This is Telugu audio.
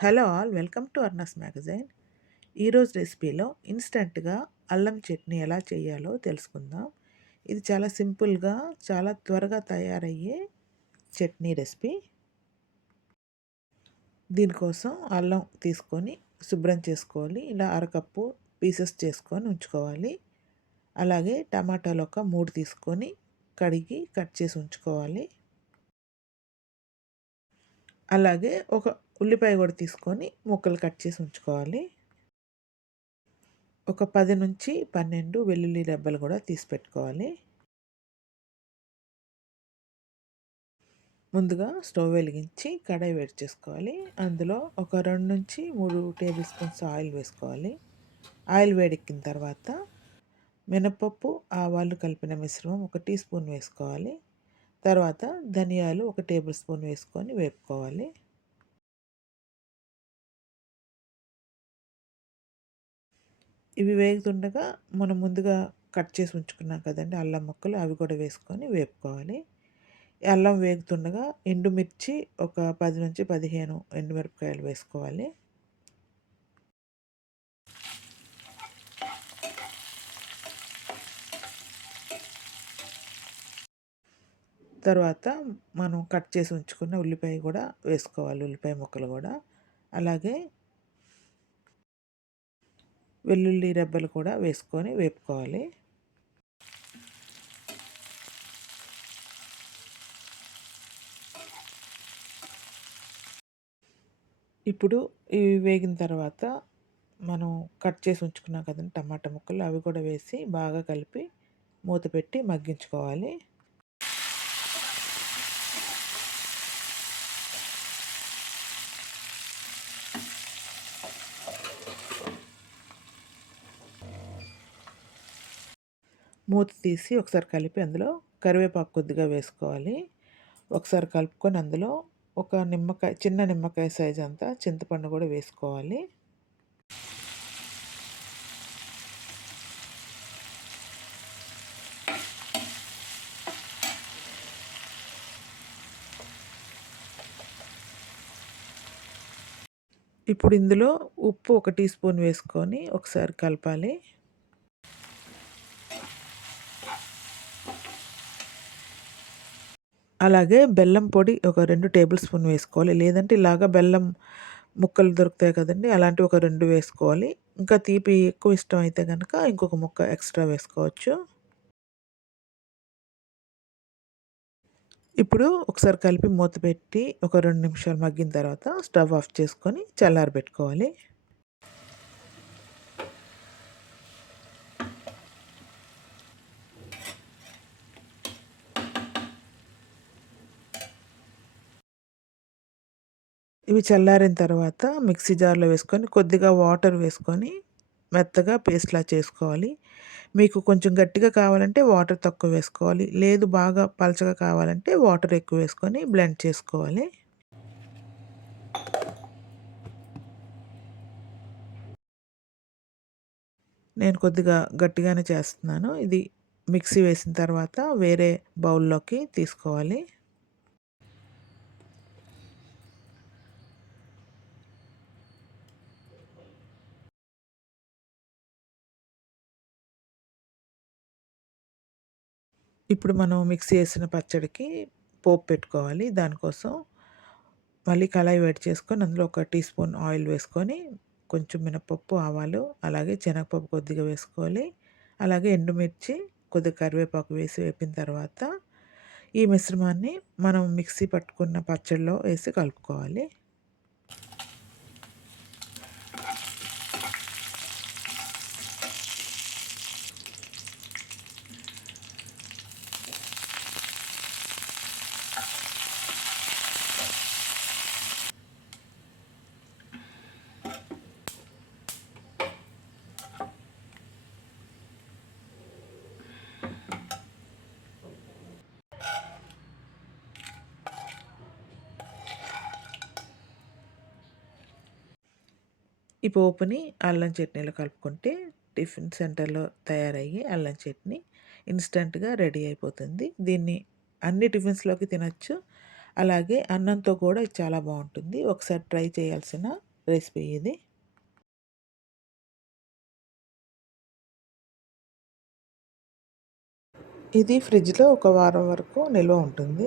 Hello all welcome to Arnas magazine. ఈరోజు రెసిపీలో ఇన్స్టెంట్గా అల్లం చట్నీ ఎలా చేయాలో తెలుసుకుందాం. ఇది చాలా సింపుల్గా చాలా త్వరగా తయారయ్యే చట్నీ రెసిపీ. దీనికోసం అల్లం తీసుకొని శుభ్రం చేసుకోవాలి. ఇలా అరకప్పు పీసెస్ చేసుకొని ఉంచుకోవాలి. అలాగే టమాటాలు ఒక మూడు తీసుకొని కడిగి కట్ చేసి ఉంచుకోవాలి. అలాగే ఒక ఉల్లిపాయ కూడా తీసుకొని ముక్కలు కట్ చేసి ఉంచుకోవాలి. ఒక పది నుంచి పన్నెండు వెల్లుల్లి రెబ్బలు కూడా తీసి పెట్టుకోవాలి. ముందుగా స్టవ్ వెలిగించి కడాయి వేడి చేసుకోవాలి. అందులో ఒక రెండు నుంచి మూడు టేబుల్ స్పూన్స్ ఆయిల్ వేసుకోవాలి. ఆయిల్ వేడెక్కిన తర్వాత మినపప్పు ఆవాలు కలిపిన మిశ్రమం ఒక టీ స్పూన్ వేసుకోవాలి. తర్వాత ధనియాలు ఒక టేబుల్ స్పూన్ వేసుకొని వేపుకోవాలి. ఇవి వేగుతుండగా మనం ముందుగా కట్ చేసి ఉంచుకున్నాం కదండి అల్లం ముక్కలు అవి కూడా వేసుకొని వేపుకోవాలి. అల్లం వేగుతుండగా ఎండుమిర్చి ఒక పది నుంచి పదిహేను ఎండుమిరపకాయలు వేసుకోవాలి. తర్వాత మనం కట్ చేసి ఉంచుకున్న ఉల్లిపాయ కూడా వేసుకోవాలి ఉల్లిపాయ ముక్కలు కూడా. అలాగే వెల్లుల్లి రెబ్బలు కూడా వేసుకొని వేపుకోవాలి. ఇప్పుడు ఇవి వేగిన తర్వాత మనం కట్ చేసి ఉంచుకున్నాం కదండి టమాటా ముక్కలు అవి కూడా వేసి బాగా కలిపి మూత పెట్టి మగ్గించుకోవాలి. మూత తీసి ఒకసారి కలిపి అందులో కరివేపాకు కొద్దిగా వేసుకోవాలి. ఒకసారి కలుపుకొని అందులో ఒక నిమ్మకాయ చిన్న నిమ్మకాయ సైజ్ అంతా చింతపండు కూడా వేసుకోవాలి. ఇప్పుడు ఇందులో ఉప్పు ఒక టీ స్పూన్ వేసుకొని ఒకసారి కలపాలి. అలాగే బెల్లం పొడి ఒక రెండు టేబుల్ స్పూన్ వేసుకోవాలి. లేదంటే ఇలాగ బెల్లం ముక్కలు దొరుకుతాయి కదండి అలాంటివి ఒక రెండు వేసుకోవాలి. ఇంకా తీపి ఎక్కువ ఇష్టం అయితే కనుక ఇంకొక ముక్క ఎక్స్ట్రా వేసుకోవచ్చు. ఇప్పుడు ఒకసారి కలిపి మూత పెట్టి ఒక రెండు నిమిషాలు మగ్గిన తర్వాత స్టవ్ ఆఫ్ చేసుకొని చల్లారబెట్టుకోవాలి. ఇవి చల్లారిన తర్వాత మిక్సీ జార్లో వేసుకొని కొద్దిగా వాటర్ వేసుకొని మెత్తగా పేస్ట్లా చేసుకోవాలి. మీకు కొంచెం గట్టిగా కావాలంటే వాటర్ తక్కువ వేసుకోవాలి. లేదు బాగా పలచగా కావాలంటే వాటర్ ఎక్కువ వేసుకొని బ్లెండ్ చేసుకోవాలి. నేను కొద్దిగా గట్టిగానే చేస్తున్నాను. ఇది మిక్సీ వేసిన తర్వాత వేరే బౌల్లోకి తీసుకోవాలి. ఇప్పుడు మనం మిక్సీ చేసిన పచ్చడికి పోపు పెట్టుకోవాలి. దానికోసం మళ్ళీ కళాయి వేడి చేసుకొని అందులో ఒక టీ స్పూన్ ఆయిల్ వేసుకొని కొంచెం మినపప్పు ఆవాలు అలాగే శనగపప్పు కొద్దిగా వేసుకోవాలి. అలాగే ఎండుమిర్చి కొద్దిగా కరివేపాకు వేసి వేపిన తర్వాత ఈ మిశ్రమాన్ని మనం మిక్సీ పట్టుకున్న పచ్చడిలో వేసి కలుపుకోవాలి. ఈ పోపుని అల్లం చట్నీలో కలుపుకుంటే టిఫిన్ సెంటర్లో తయారయ్యే అల్లం చట్నీ ఇన్స్టెంట్గా రెడీ అయిపోతుంది. దీన్ని అన్ని టిఫిన్స్లోకి తినచ్చు. అలాగే అన్నంతో కూడా చాలా బాగుంటుంది. ఒకసారి ట్రై చేయాల్సిన రెసిపీ ఇది. ఇది ఫ్రిడ్జ్లో ఒక వారం వరకు నిల్వ ఉంటుంది.